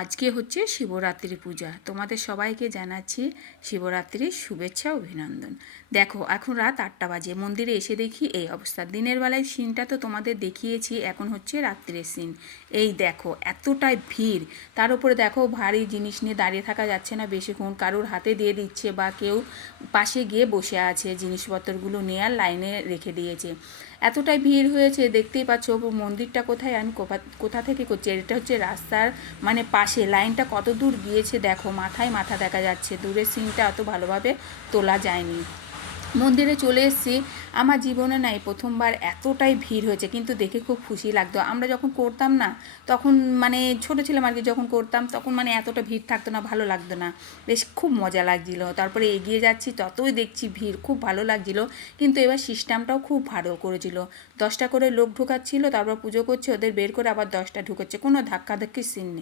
আজকে হচ্ছে শিবরাত্রি পূজা। তোমাদের সবাইকে জানাচ্ছি শিবরাত্রির শুভেচ্ছা অভিনন্দন। দেখো এখন রাত 8টা বাজে, মন্দিরে এসে দেখি এই অবস্থা। দিনের বেলায় সিনটা তো তোমাদের দেখিয়েছি, এখন হচ্ছে রাত্রের সিন। এই দেখো এতটাই ভিড়, তার উপরে দেখো ভারী জিনিস নিয়ে দাঁড়িয়ে থাকা যাচ্ছে না বেশিক্ষণ, কারোর হাতে দিয়ে দিচ্ছে বা কেউ পাশে গিয়ে বসে আছে জিনিসপত্রগুলো নিয়ে আর লাইনে রেখে দিয়েছে। এতটাই ভিড় হয়েছে, দেখতেই পাচ্ছ মন্দিরটা কোথায়, আমি কোথা থেকে করছি। এটা হচ্ছে রাস্তার মানে পাশে, লাইনটা কত দূর গিয়েছে দেখো, মাথায় মাথা দেখা যাচ্ছে। দূরের সিনটা অত ভালোভাবে তোলা যায়নি। মন্দিরে চলে এসেছি, আমার জীবনে নাই প্রথমবার এতটাই ভিড় হয়েছে, কিন্তু দেখে খুব খুশি লাগতো। আমরা যখন করতাম না তখন, মানে ছোটো ছিলাম আর কি, যখন করতাম তখন মানে এতটা ভিড় থাকতো না, ভালো লাগতো না, বেশ খুব মজা লাগছিল। তারপরে এগিয়ে যাচ্ছি ততই দেখছি ভিড়, খুব ভালো লাগছিল। কিন্তু এবার সিস্টেমটাও খুব ভালো করেছিল, 10টা করে লোক ঢোকাচ্ছিল, তারপর পুজো করছে, ওদের বের করে আবার 10টা ঢুকাচ্ছে, কোনো ধাক্কাধাক্কির সিন নেই।